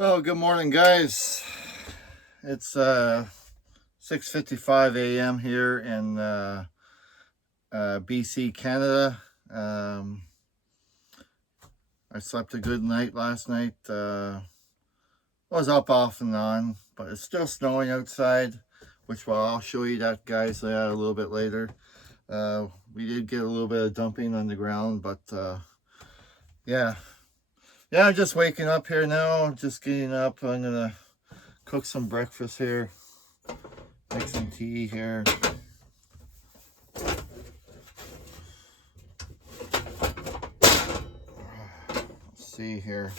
Well, good morning, guys. It's 6:55 a.m. here in BC, Canada. I slept a good night last night. Was up off and on, but it's still snowing outside, which I'll show you that, guys, a little bit later. We did get a little bit of dumping on the ground, but yeah, I'm just waking up here now. Just getting up. I'm gonna cook some breakfast here, make some tea here. Let's see here.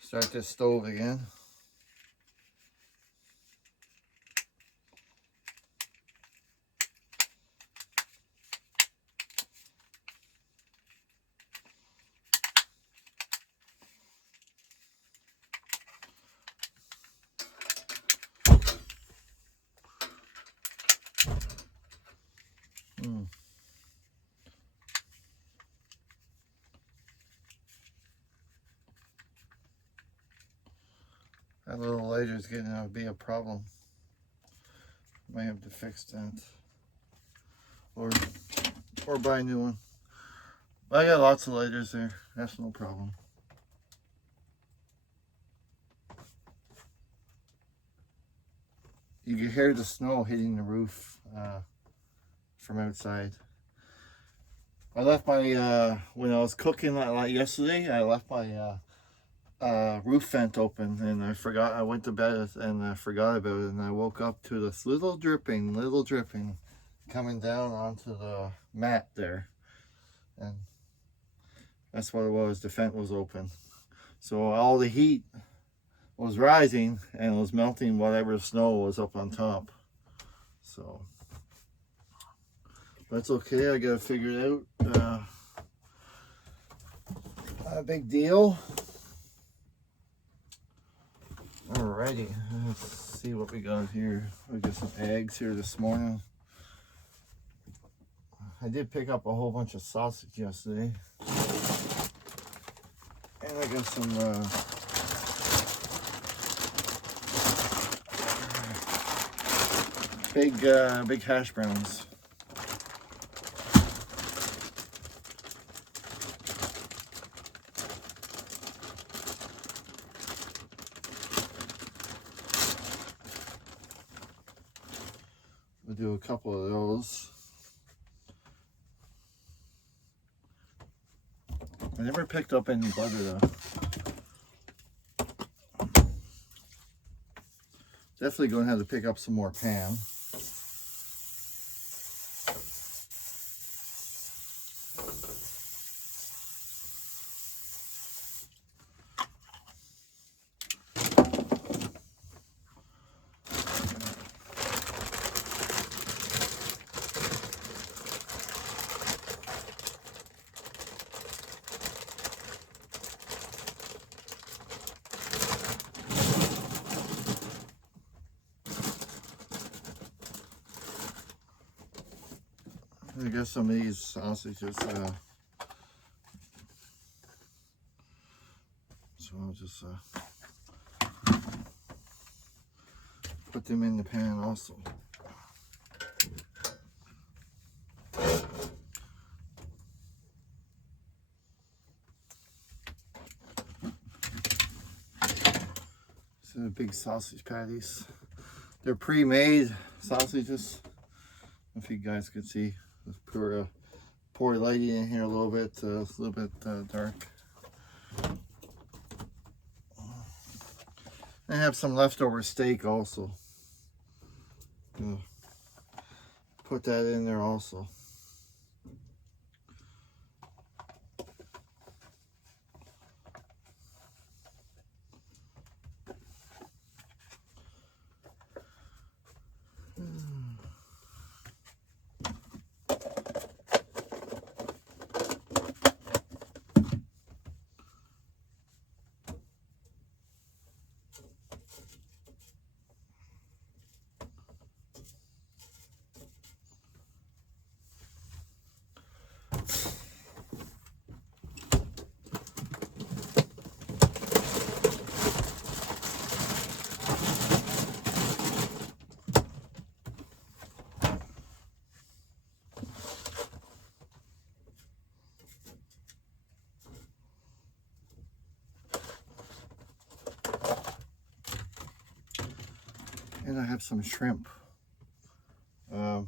Start this stove again. That little lighter is getting to be a problem. Might have to fix that, or buy a new one. I got lots of lighters there. That's no problem. You can hear the snow hitting the roof from outside. I left my when I was cooking yesterday, I left my roof vent open, and I forgot. I went to bed and I forgot about it, and I woke up to this little dripping coming down onto the mat there, and that's what it was. The vent was open, so all the heat was rising and it was melting whatever snow was up on top. So that's okay. I gotta figure it out. Not a big deal. Alrighty, let's see what we got here. We got some eggs here this morning. I did pick up a whole bunch of sausage yesterday. And I got some big hash browns. We'll do a couple of those. I never picked up any butter though. Definitely going to have to pick up some more Pam. I guess some of these sausages, so I'll just put them in the pan also. These are the big sausage patties. They're pre-made sausages. If you guys could see, let's pour lighting in here a little bit, dark. I have some leftover steak also. Put that in there also. And I have some shrimp. Yeah,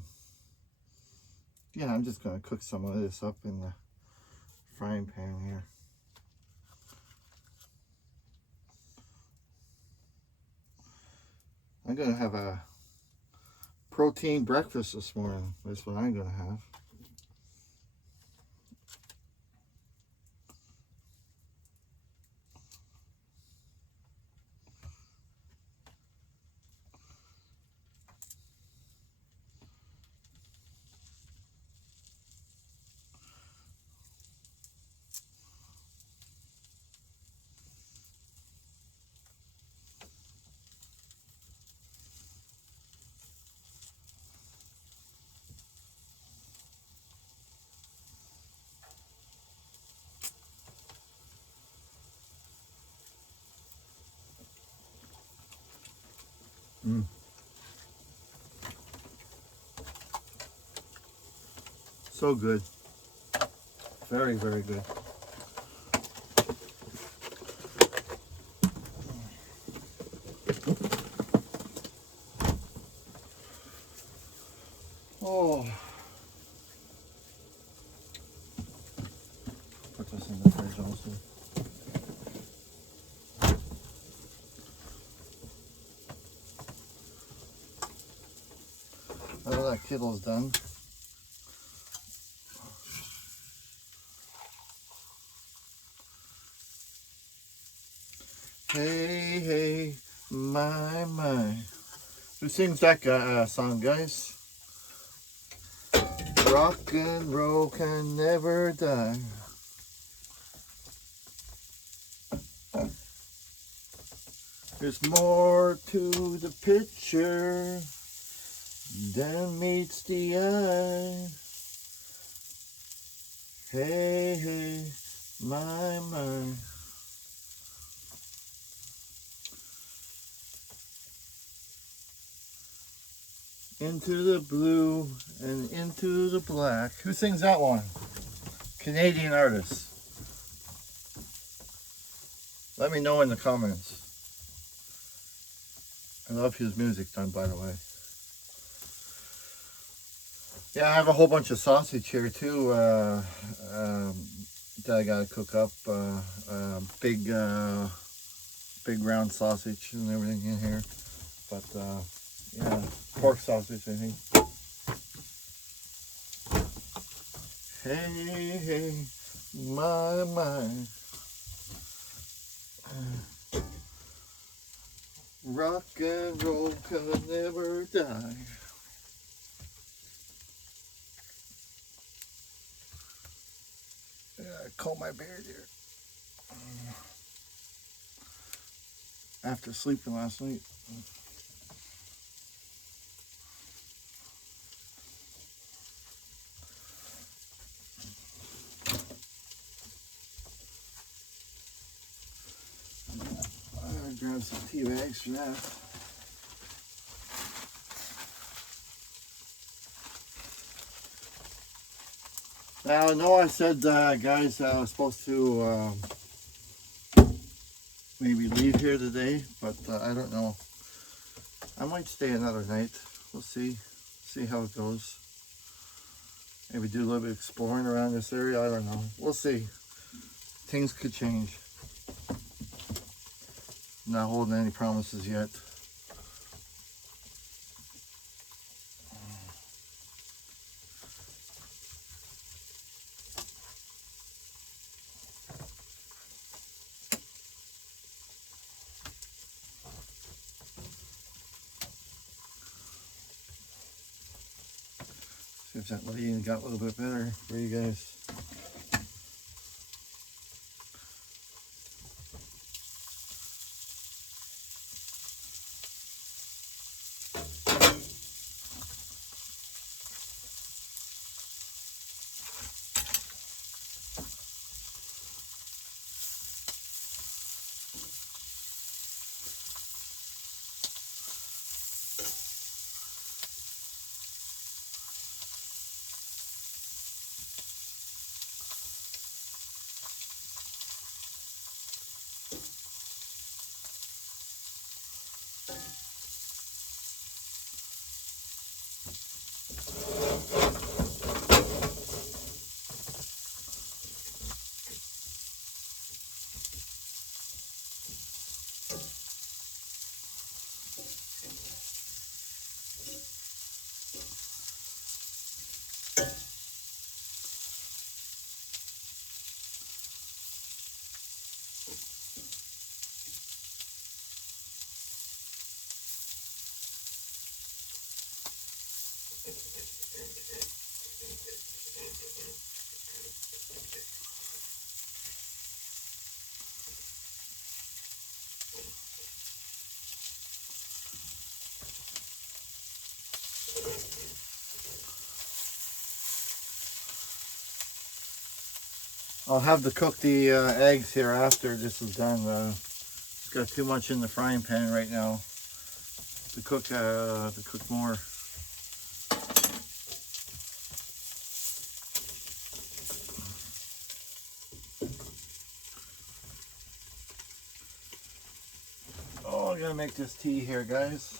I'm just going to cook some of this up in the frying pan here. I'm going to have a protein breakfast this morning. That's what I'm going to have. So good. Very, very good. Oh. Put this in the fridge also. Now that kittle's done. Hey, hey, my. Who sings that song, guys? Rock and roll can never die. There's more to the picture than meets the eye. Hey, hey, my. Into the blue and into the black. Who sings that one? Canadian artist. Let me know in the comments. I love his music done, by the way. Yeah, I have a whole bunch of sausage here too that I gotta cook up. Big round sausage and everything in here. But yeah, pork sausage, I think. Hey, hey, my. Rock and roll can never die. Yeah, I comb my beard here. After sleeping last night. I'm gonna grab some tea bags for that. Now I know I said, guys, I was supposed to maybe leave here today, but I don't know. I might stay another night. We'll see how it goes. Maybe do a little bit of exploring around this area. I don't know. We'll see. Things could change. Not holding any promises yet. See if that lighting got a little bit better for you guys. I'll have to cook the eggs here after this is done. It's got too much in the frying pan right now to cook more. Oh, I gotta make this tea here, guys.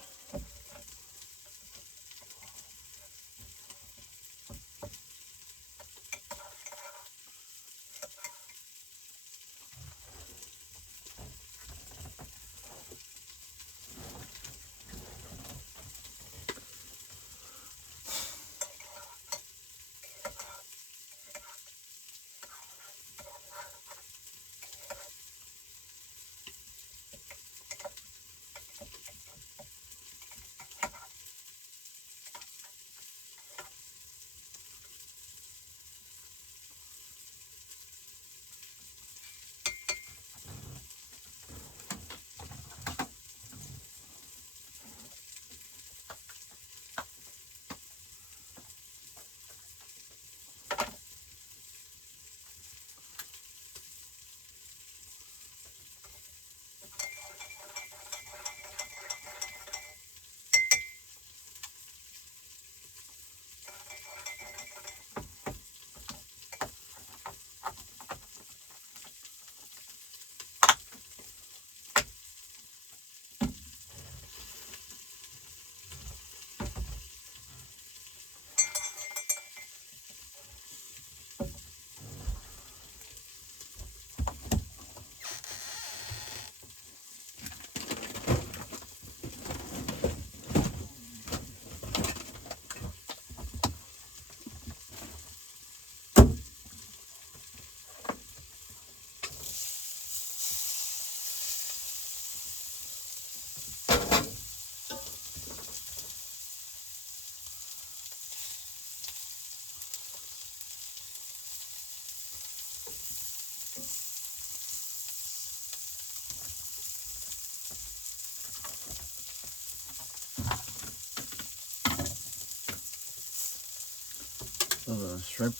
Shrimp.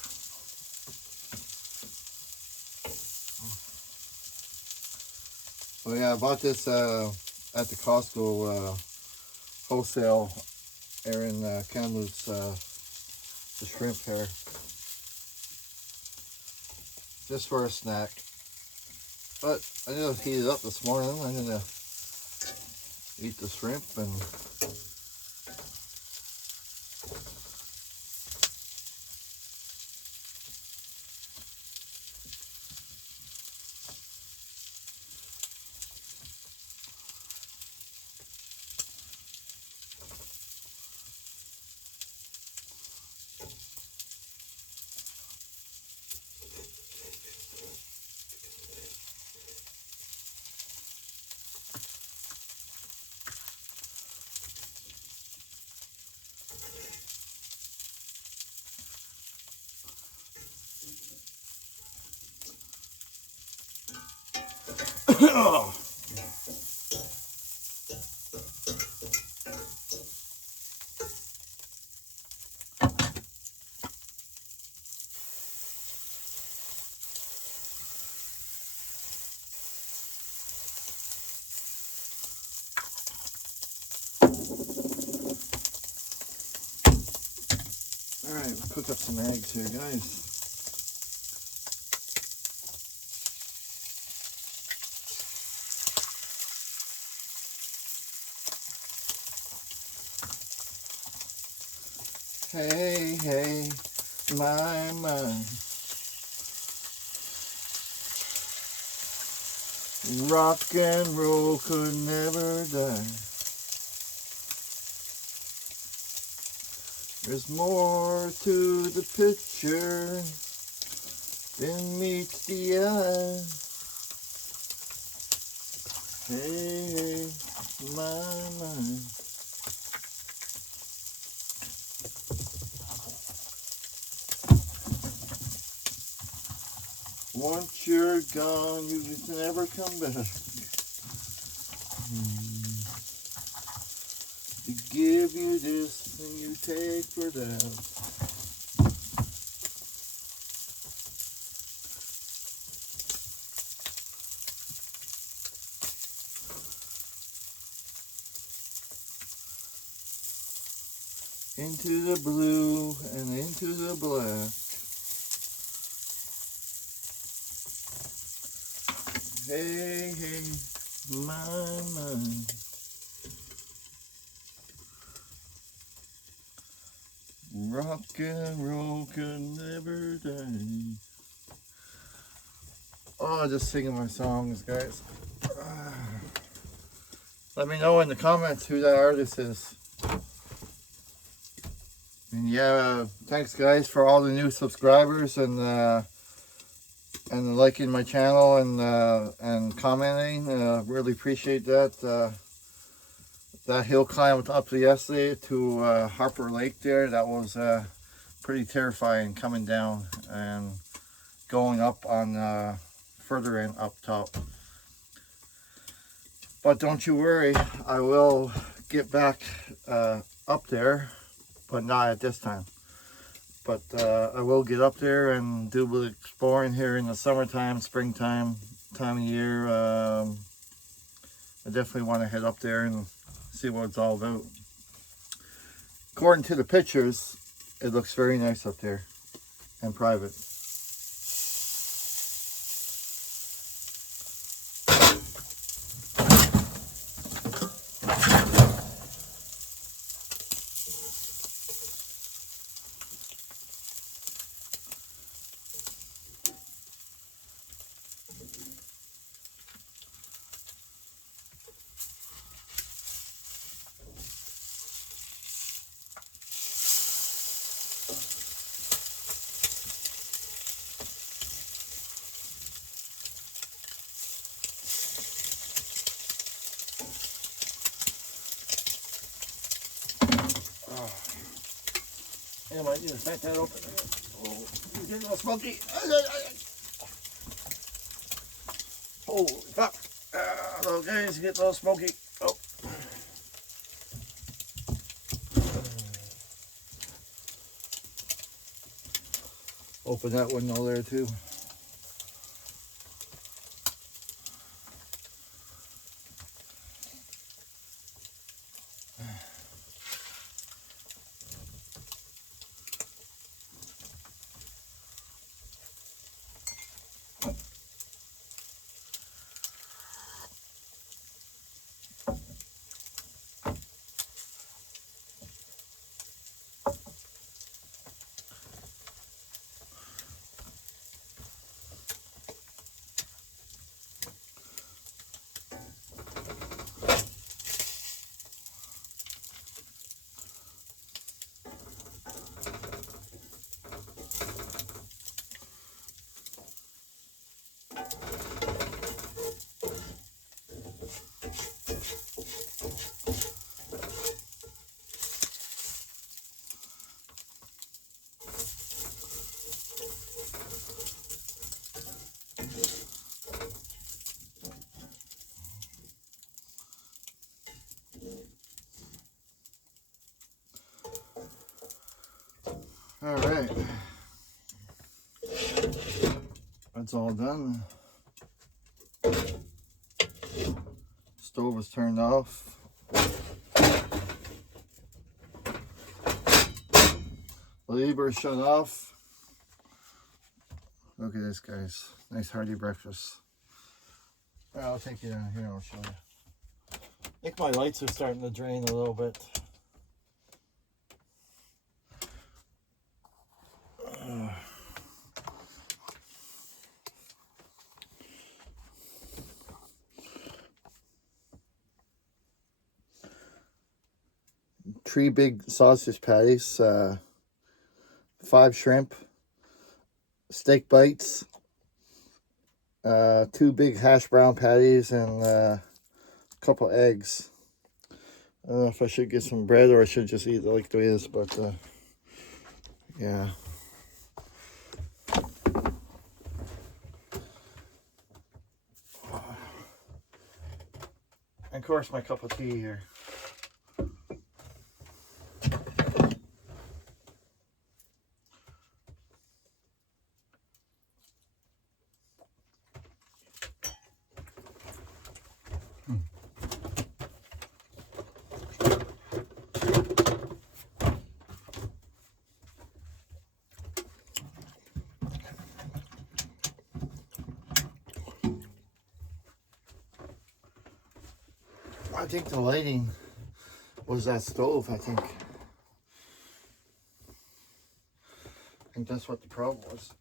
Oh yeah, I bought this at the Costco wholesale there in Kamloops, the shrimp here. Just for a snack. But I just heated up this morning. I'm gonna eat the shrimp and alright, we'll cook up some eggs here, guys. Hey, hey, my. Rock and roll could never die. There's more to the picture than meets the eye. Hey, my. Once you're gone, you just never come back. To give you this and you take for that. into the blue and into the black. Hey, hey, my mind. Rock and roll can never die. Oh, just singing my songs, guys. Let me know in the comments who that artist is. And yeah, thanks guys for all the new subscribers and liking my channel and commenting. Really appreciate that. That hill climb up to yesterday to Harper Lake there, that was pretty terrifying, coming down and going up on further in up top. But don't you worry, I will get back up there, but not at this time. But I will get up there and do a bit of exploring here in the summertime, springtime, time of year. I definitely want to head up there and see what it's all about. According to the pictures, it looks very nice up there and private. Yeah, I might need to set that open. Oh, you getting all smoky. Holy fuck. Hello guys, getting all smoky. Oh. Open that window there too. All right, that's all done. Stove is turned off. The lever shut off. Look at this, guys. Nice hearty breakfast. All right, I'll take you down here and I'll show you. I think my lights are starting to drain a little bit. Three big sausage patties, 5 shrimp, steak bites, 2 big hash brown patties, and a couple eggs. I don't know if I should get some bread or I should just eat it like the way it is, but yeah. And of course my cup of tea here. I think the lighting was that stove, I think. I think that's what the problem was.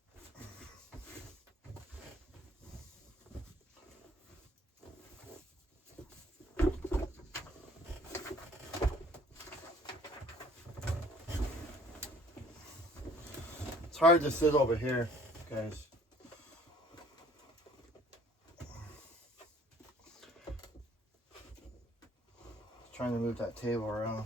It's hard to sit over here, guys. Trying to move that table around.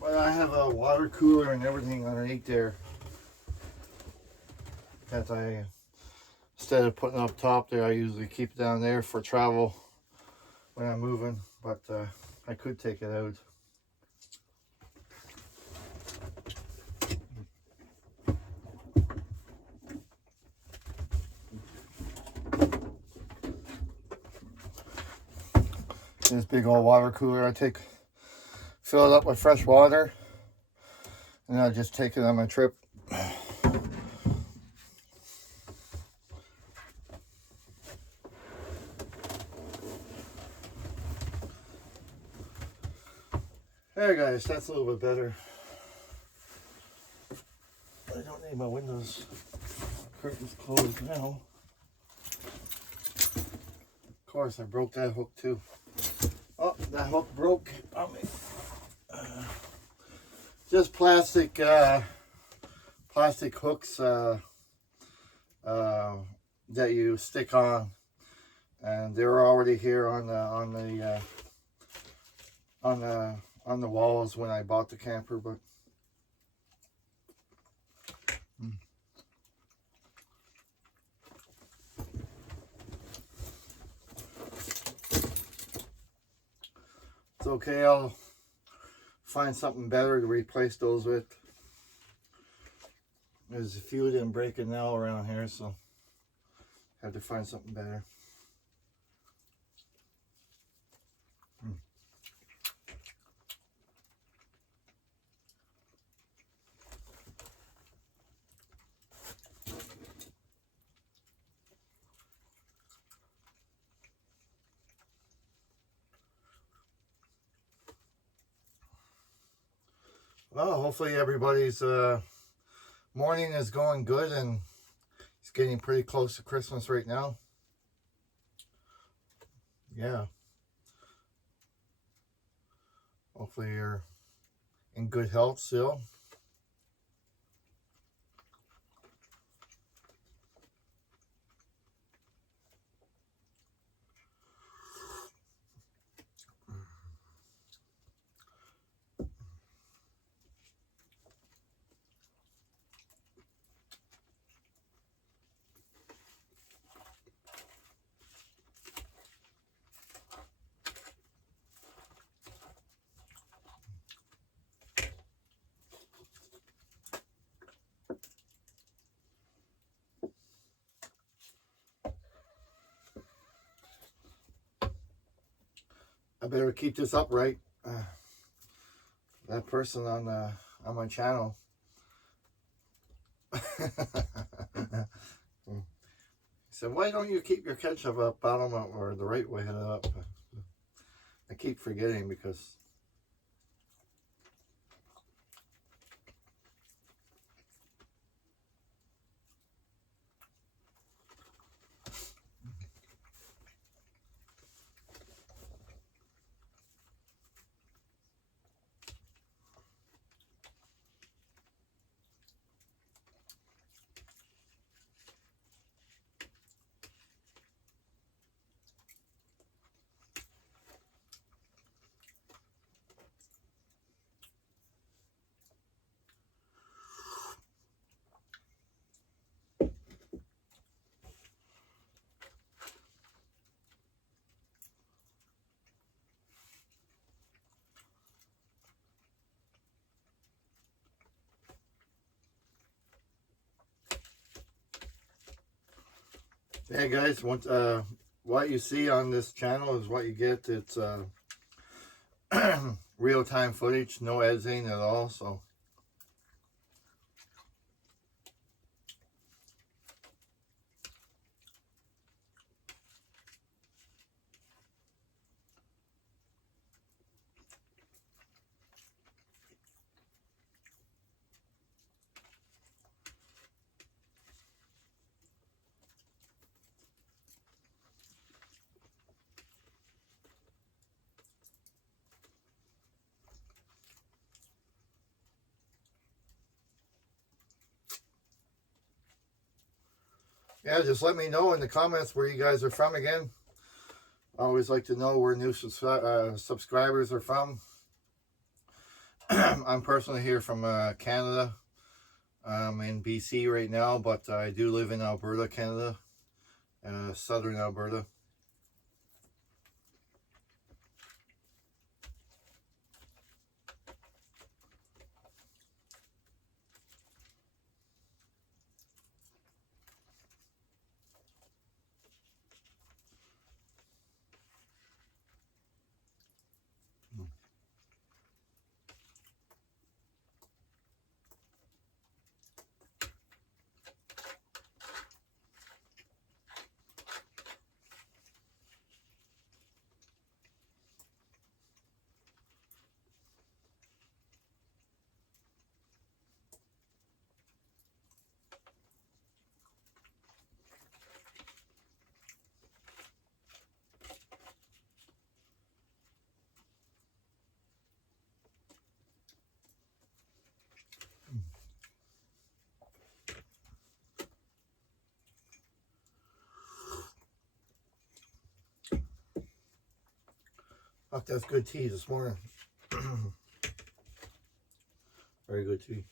But I have a water cooler and everything underneath there that I, instead of putting up top there, I usually keep it down there for travel when I'm moving, but I could take it out. This big old water cooler, fill it up with fresh water, and I'll just take it on my trip. There, guys, that's a little bit better. I don't need my windows curtains closed now. Of course, I broke that hook too. Oh, that hook broke on me. Just plastic hooks that you stick on, and they were already here on the walls when I bought the camper, but it's okay. I'll find something better to replace those with. There's a few of them breaking now around here, so I have to find something better. Well, hopefully everybody's morning is going good, and it's getting pretty close to Christmas right now. Yeah. Hopefully you're in good health still. I better keep this upright. That person on my channel said, "Why don't you keep your ketchup up bottom up or the right way up?" I keep forgetting because hey guys, what you see on this channel is what you get. It's real-time footage, no editing at all. So Yeah, just let me know in the comments where you guys are from again. I always like to know where new subscribers are from. I'm personally here from Canada. I'm in BC right now, but I do live in Alberta, Canada, southern Alberta. Fuck, that's good tea this morning. Very good tea.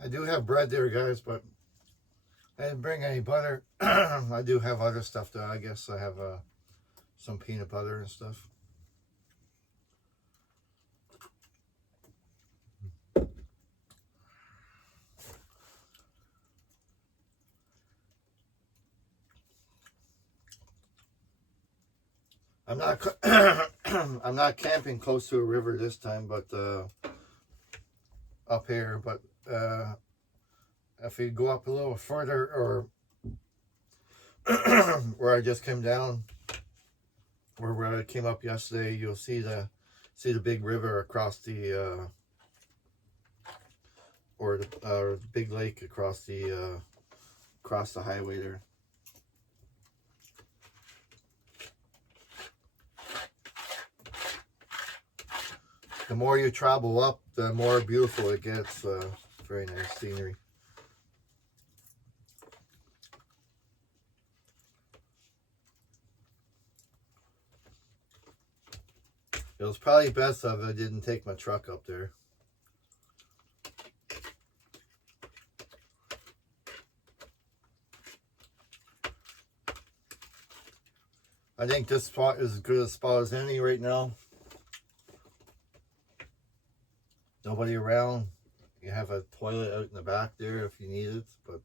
I do have bread there, guys, but I didn't bring any butter. I do have other stuff though. I guess I have some peanut butter and stuff. I'm not I'm not camping close to a river this time, but up here. But if you go up a little further, or where I just came down, or where I came up yesterday, you'll see the big river across the or the big lake across the highway there. The more you travel up, the more beautiful it gets. Very nice scenery. It was probably best if I didn't take my truck up there. I think this spot is as good a spot as any right now. Nobody around. You have a toilet out in the back there if you need it, but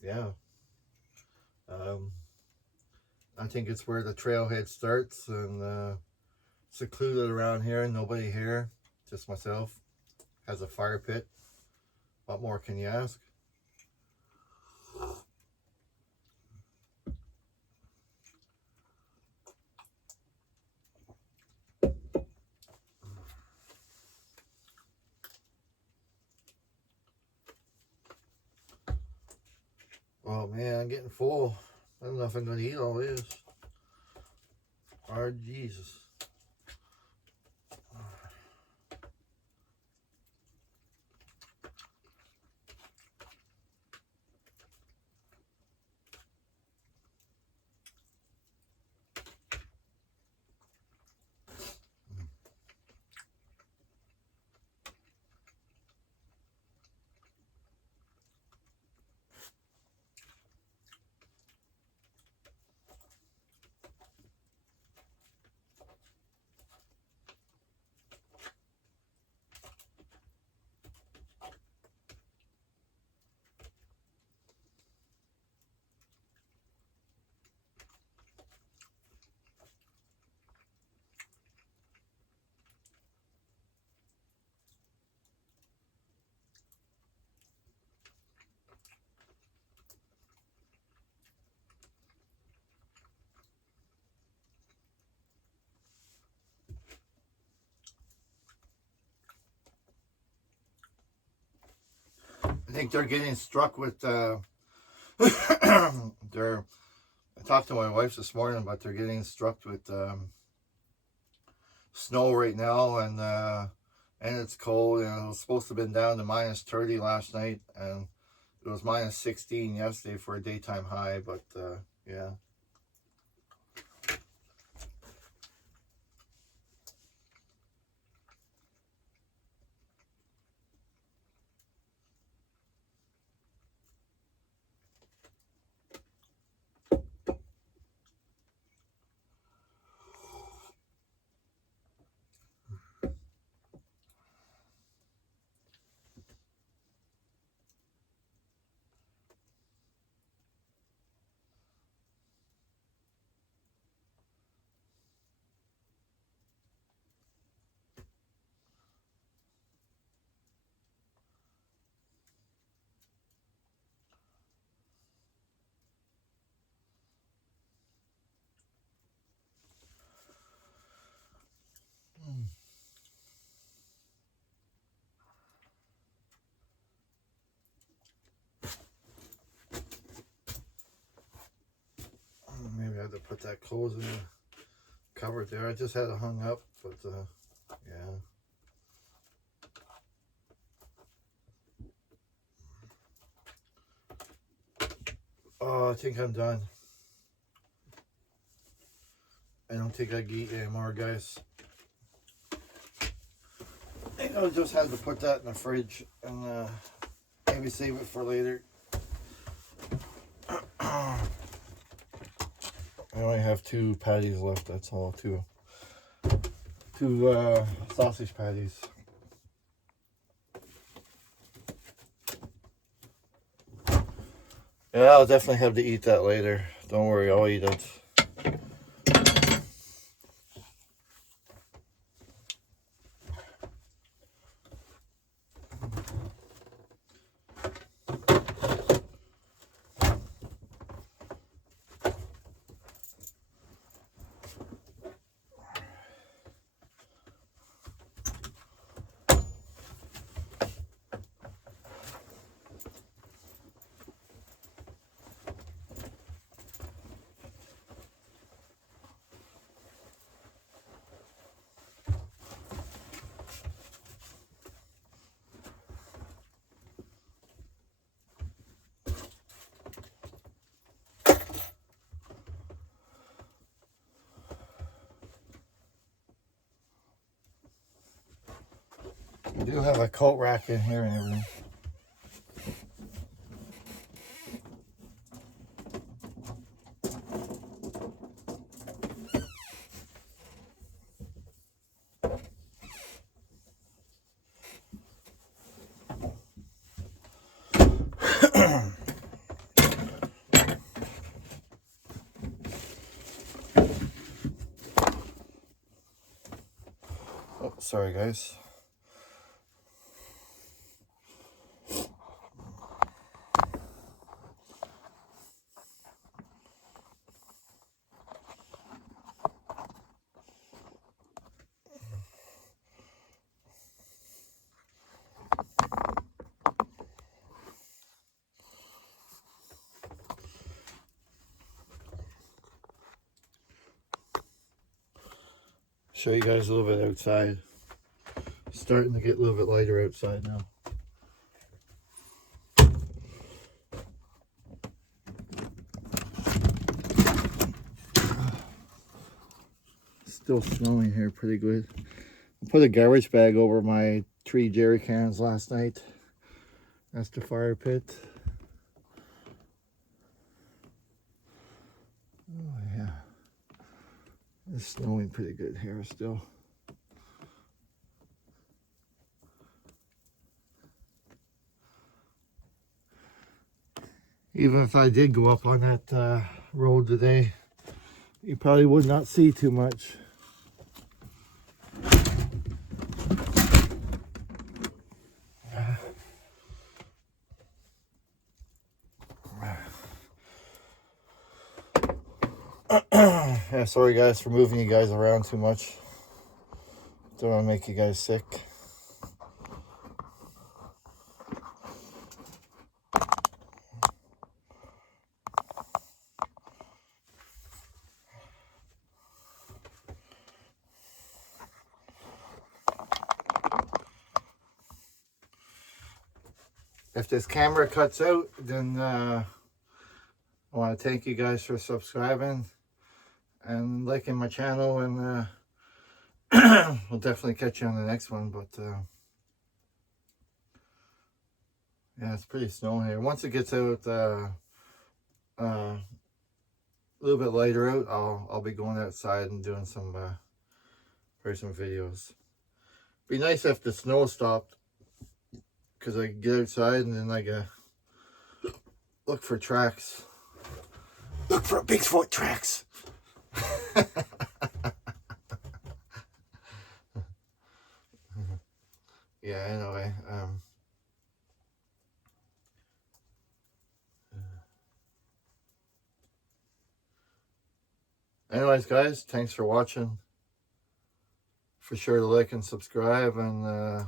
yeah. I think it's where the trailhead starts, and secluded around here. Nobody here, just myself. Has a fire pit. What more can you ask? Oh man, I'm getting full. I don't know if I'm gonna eat all this. Lord Jesus. I think they're getting struck with they're I talked to my wife this morning, but they're getting struck with snow right now, and it's cold, and it was supposed to have been down to minus 30 last night, and it was minus 16 yesterday for a daytime high, but yeah. Maybe I have to put that clothes in the cupboard there. I just had it hung up, but yeah. Oh, I think I'm done. I don't think I can eat anymore, guys. I think I just had to put that in the fridge and maybe save it for later. I only have 2 patties left, that's all. Two sausage patties. Yeah, I'll definitely have to eat that later. Don't worry, I'll eat it. We do have a coat rack in here and everything. Oh, sorry guys. Show you guys a little bit outside. Starting to get a little bit lighter outside now. Still snowing here pretty good. I put a garbage bag over my 3 jerry cans last night. That's the fire pit. Oh yeah. It's snowing pretty good here still. Even if I did go up on that road today, you probably would not see too much. Yeah, sorry guys for moving you guys around too much. Don't want to make you guys sick. If this camera cuts out, then I want to thank you guys for subscribing and liking my channel, and we'll definitely catch you on the next one. But yeah, it's pretty snowy here. Once it gets out a little bit lighter out, I'll be going outside and doing some videos. Be nice if the snow stopped, because I get outside and then I look for tracks. Look for Bigfoot tracks. Yeah, anyway. Anyways, guys, thanks for watching. For sure to like and subscribe, and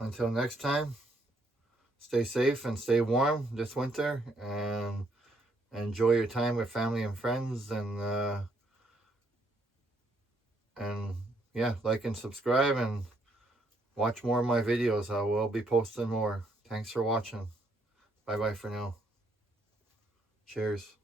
until next time, stay safe and stay warm this winter, and enjoy your time with family and friends, and yeah, like and subscribe and watch more of my videos. I will be posting more. Thanks for watching. Bye bye for now. Cheers.